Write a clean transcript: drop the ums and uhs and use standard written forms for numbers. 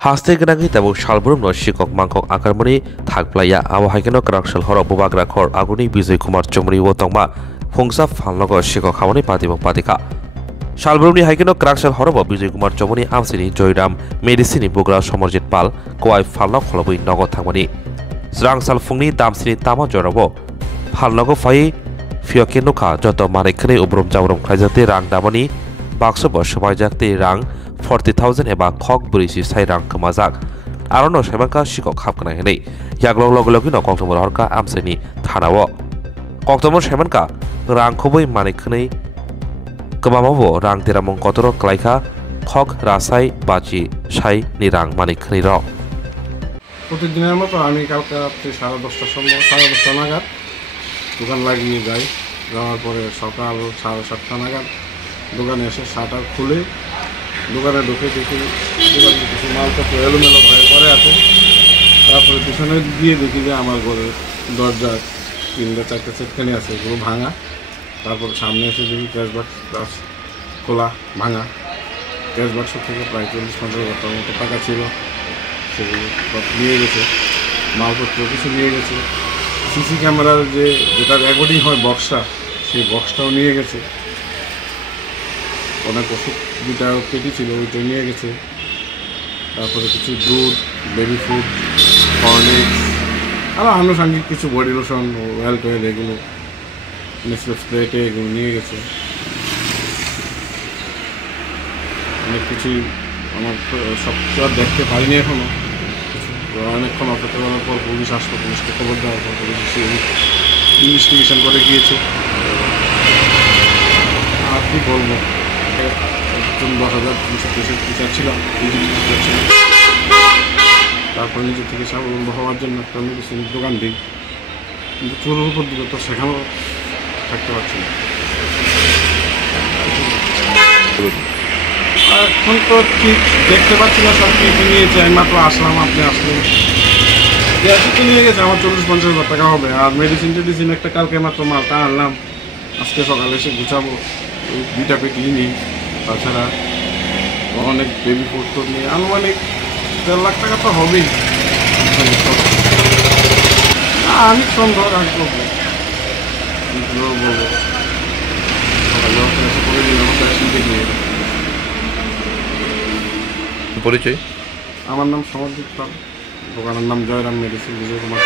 হাসতে গেনাঙ্গি তেবো সালবরুম শিকক মাংকক আকারমনি থাকপ্লাইয়া আবহাইকেন কারাকশাল হর বুবাগ্রা খর আগুনি বিজয় কুমার চমরি ও তংমা ফংসা ফালনগ শিকক খামনি পাতিব পাতিকা সালবরুমনি হাইকেন কারাকশাল হরব বিজয় কুমার চমনি আমসিনি জয়রাম মেডিসিনি বুগ্রা সমরজিৎ পাল কোয়াই ফালনগ খলবই নগদ থাকমনি ज्रां सालफुंनि दामसिनि तामा जरब फालनगो फाइ फियके नुखा जत मानेखने उब्रम जाब्रम खाइजाते रां दामनि बाक्सब सबाइजाकते रां 40,000 एबा खक ब्रैसि साइ रां खमाजाक आरनो सेबांका सिखक खाबखना हेनै याग्लं लगलगि न कक्टमर हरका आमसेनि थानाव कक्टमर सेबांका रां खबै मानेखनै कमामाबो रां तेरामं कतर क्लाइखा खक रासाइ बाजि साइ नि रां मानेखनै र প্রতিদিনের মতো আমি কালকে রাত্রি 10:30টার সময় 10:30 নাগাদ দোকান লাগিয়ে যাই। যাওয়ার পরে সকাল 7:30 নাগাদ দোকানে এসে শাটার খুলে দোকানে ঢুকে দেখি দোকানে কিছু মালপত্র এলোমেলো ভয়ে করে আছে। তারপরে পিছনে গিয়ে দেখি যে আমার ঘরের দরজা 3-4টা সেটখানি আছে, এগুলো ভাঙা। তারপর সামনে এসে দেখি ক্যাশ বাক্স খোলা ভাঙা। ক্যাশ বাক্স থেকে প্রায় 40-50 মতো টাকা ছিল, নিয়ে গেছে। মালপত্র কিছু নিয়ে গেছে। সিসি ক্যামেরার যেটা রেকর্ডিং হয় বক্সটা, সেই বক্সটাও নিয়ে গেছে। অনেক ওষুধ দুটা পেটি ছিল, ওইটা নিয়ে গেছে। তারপরে কিছু দুধ, বেবি ফুড, হরলিক্স, আরও আনুষঙ্গিক কিছু বডি লোশন, অয়েল টয়েল, এগুলো নেসলে স্প্রেটে এগুলো নিয়ে গেছে। অনেক কিছুই আমার সব কিছু আর দেখতে পারিনি এখনো। অনেকক্ষণ অপেক্ষা করার পর পুলিশ আসলো, পুলিশকে খবর দেওয়ার পর পুলিশ ইনভেস্টিগেশন করে গিয়েছে। আর কি বলবো, একজন 10,363 টিচার ছিলাম, তারপর নিজের থেকে স্বাবলম্বী হওয়ার জন্য একটা মেডিসিনের দোকান দিই, কিন্তু চোরের উপর দিকে তো সেখানেও থাকতে পারছি না। এখন তো ঠিক দেখতে পাচ্ছি না, সব কিছু নিয়েছে। আমি মাত্র আসলাম, আপনি আসলেন, তো নিয়ে গেছে। আমার 40-50 হাজার টাকা হবে। আর মেডিসিন টেডিসিন একটা কালকে মাত্র মালটা আনলাম, আজকে সকালে এসে গুছাবো। ওই 2টা পেটি নিই, তাছাড়া অনেক বেবি ফুড তো নিয়ে আনুমানিক 1.5 লাখ টাকা তো হবেই। আমি সন্দেহ রাখবো বলবো সকালে এসে করে দিন আমাকে অ্যাক্সিডেন্ট নিয়ে। পরিচয়? আমার নাম সমরজিৎ পাল, দোকানের নাম জয়রাম মেডিসিন, বিজয় কুমার।